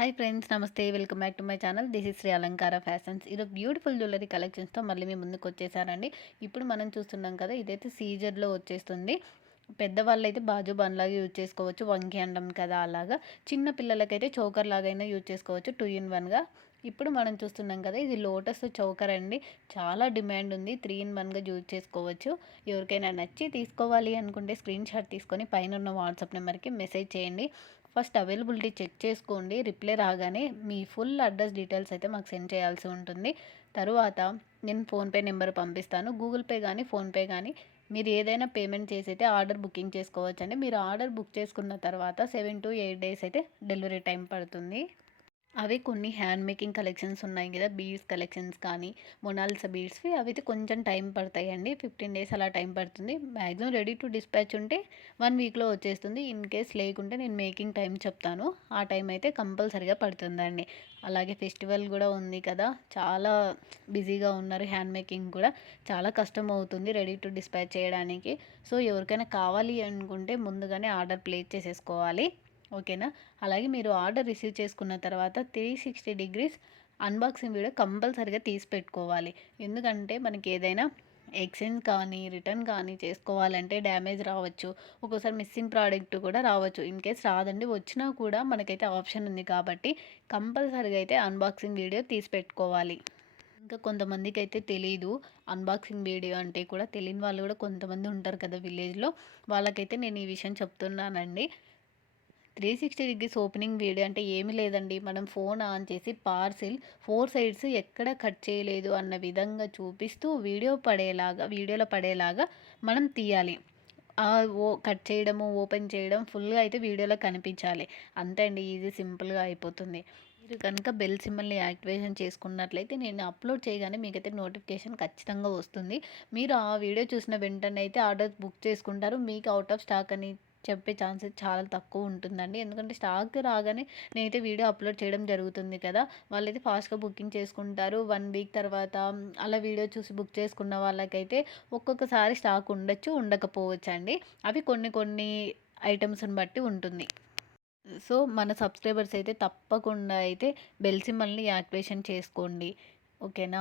Hi friends, నమస్తే. Welcome back to my channel. This is Sri Alankara fashions. ఈరోజు beautiful jewellery కలెక్షన్స్తో మళ్ళీ మీ ముందుకు వచ్చేసానండి. ఇప్పుడు మనం చూస్తున్నాం కదా, ఇదైతే సీజర్లో వచ్చేస్తుంది. పెద్దవాళ్ళు అయితే బాజు బండ్లాగా యూజ్ చేసుకోవచ్చు, వంకి అండం కదా అలాగా. చిన్న పిల్లలకైతే చౌకర్ లాగైనా యూజ్ చేసుకోవచ్చు, 2 in 1గా. ఇప్పుడు మనం చూస్తున్నాం కదా, ఇది లోటస్ చౌకర్ అండి. చాలా డిమాండ్ ఉంది, 3 in 1గా యూజ్ చేసుకోవచ్చు. ఎవరికైనా నచ్చి తీసుకోవాలి అనుకుంటే స్క్రీన్ షాట్ తీసుకొని పైన ఉన్న వాట్సాప్ నెంబర్కి మెసేజ్ చేయండి. ఫస్ట్ అవైలబిలిటీ చెక్ చేసుకోండి. రిప్లై రాగానే మీ ఫుల్ అడ్రస్ డీటెయిల్స్ అయితే మాకు సెండ్ చేయాల్సి ఉంటుంది. తరువాత నేను ఫోన్పే నెంబర్ పంపిస్తాను. గూగుల్ పే కానీ, ఫోన్పే కానీ మీరు ఏదైనా పేమెంట్ చేసి అయితే ఆర్డర్ బుకింగ్ చేసుకోవచ్చండి. మీరు ఆర్డర్ బుక్ చేసుకున్న తర్వాత 7 to 8 డేస్ అయితే డెలివరీ టైం పడుతుంది. అవి కొన్ని హ్యాండ్ మేకింగ్ కలెక్షన్స్ ఉన్నాయి కదా, బీడ్స్ కలెక్షన్స్ కానీ, మొనాలిసా బీడ్స్వి అవి కొంచెం టైం పడతాయండి. 15 డేస్ అలా టైం పడుతుంది. మ్యాక్సిమం రెడీ టు డిస్పాచ్ ఉంటే 1 వీక్లో వచ్చేస్తుంది. ఇన్ కేస్ లేకుంటే నేను మేకింగ్ టైం చెప్తాను, ఆ టైం అయితే కంపల్సరిగా పడుతుందండి. అలాగే ఫెస్టివల్ కూడా ఉంది కదా, చాలా బిజీగా ఉన్నారు. హ్యాండ్ మేకింగ్ కూడా చాలా కష్టం అవుతుంది రెడీ టు డిస్పాచ్ చేయడానికి. సో ఎవరికైనా కావాలి అనుకుంటే ముందుగానే ఆర్డర్ ప్లేస్ చేసేసుకోవాలి, ఓకేనా. అలాగే మీరు ఆర్డర్ రిసీవ్ చేసుకున్న తర్వాత 360 డిగ్రీస్ అన్బాక్సింగ్ వీడియో కంపల్సరీగా తీసి పెట్టుకోవాలి. ఎందుకంటే మనకి ఏదైనా ఎక్స్చేంజ్ కానీ, రిటర్న్ కానీ చేసుకోవాలంటే డ్యామేజ్ రావచ్చు, ఒక్కోసారి మిస్సింగ్ ప్రోడక్ట్ కూడా రావచ్చు. ఇన్ కేస్ రాదండి, వచ్చినా కూడా మనకైతే ఆప్షన్ ఉంది కాబట్టి కంపల్సరీగా అయితే అన్బాక్సింగ్ వీడియో తీసి పెట్టుకోవాలి. ఇంకా కొంతమందికి అయితే తెలీదు, అన్బాక్సింగ్ వీడియో అంటే కూడా తెలియని వాళ్ళు కూడా కొంతమంది ఉంటారు కదా విలేజ్లో. వాళ్ళకైతే నేను ఈ విషయం చెప్తున్నానండి. 360 డిగ్రీస్ ఓపెనింగ్ వీడియో అంటే ఏమీ లేదండి. మనం ఫోన్ ఆన్ చేసి పార్సిల్ 4 సైడ్స్ ఎక్కడ కట్ చేయలేదు అన్న విధంగా చూపిస్తూ వీడియోలో పడేలాగా మనం తీయాలి. కట్ చేయడము, ఓపెన్ చేయడం ఫుల్గా అయితే వీడియోలో కనిపించాలి. అంతే అండి, ఈజీ సింపుల్గా అయిపోతుంది. మీరు కనుక బెల్ సింబల్ని యాక్టివేషన్ చేసుకున్నట్లయితే నేను అప్లోడ్ చేయగానే మీకైతే నోటిఫికేషన్ ఖచ్చితంగా వస్తుంది. మీరు ఆ వీడియో చూసిన వెంటనే అయితే ఆర్డర్ బుక్ చేసుకుంటారు. మీకు అవుట్ ఆఫ్ స్టాక్ అని చెప్పే ఛాన్సెస్ చాలా తక్కువ ఉంటుందండి. ఎందుకంటే స్టాక్ రాగానే నేనైతే వీడియో అప్లోడ్ చేయడం జరుగుతుంది కదా, వాళ్ళైతే ఫాస్ట్గా బుకింగ్ చేసుకుంటారు. 1 వీక్ తర్వాత అలా వీడియో చూసి బుక్ చేసుకున్న వాళ్ళకైతే ఒక్కొక్కసారి స్టాక్ ఉండొచ్చు, ఉండకపోవచ్చు అండి. అవి కొన్ని కొన్ని ఐటమ్స్ని బట్టి ఉంటుంది. సో మన సబ్స్క్రైబర్స్ అయితే తప్పకుండా అయితే బెల్ సింబల్ని యాక్టివేషన్ చేసుకోండి, ఓకేనా.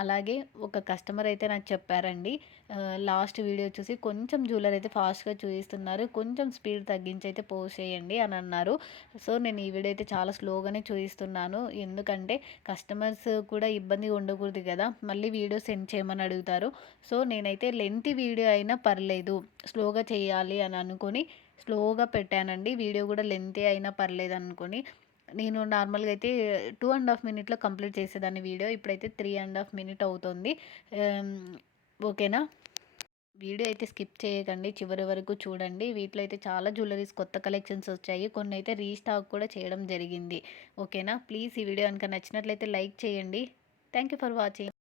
అలాగే ఒక కస్టమర్ అయితే నాకు చెప్పారండి, లాస్ట్ వీడియో చూసి కొంచెం జ్యువెలరీ అయితే ఫాస్ట్గా చూపిస్తున్నారు, కొంచెం స్పీడ్ తగ్గించి అయితే పోస్ట్ చేయండి అని అన్నారు. సో నేను ఈ వీడియో అయితే చాలా స్లోగానే చూపిస్తున్నాను. ఎందుకంటే కస్టమర్స్ కూడా ఇబ్బంది ఉండకూడదు కదా, మళ్ళీ వీడియో సెండ్ చేయమని అడుగుతారు. సో నేనైతే లెంతీ వీడియో అయినా పర్లేదు, స్లోగా చేయాలి అని అనుకొని స్లోగా పెట్టానండి. వీడియో కూడా లెంతీ అయినా పర్లేదు అనుకొని నేను నార్మల్గా అయితే 2.5 మినిట్లో కంప్లీట్ చేసేదాన్ని వీడియో. ఇప్పుడైతే 3.5 మినిట్ అవుతుంది. ఓకేనా. వీడియో అయితే స్కిప్ చేయకండి, చివరి వరకు చూడండి. వీటిలో అయితే చాలా జ్యువెలరీస్ కొత్త కలెక్షన్స్ వచ్చాయి, కొన్ని అయితే రీస్టాక్ కూడా చేయడం జరిగింది, ఓకేనా. ప్లీజ్ ఈ వీడియో కనుక నచ్చినట్లయితే లైక్ చేయండి. Thank you for watching.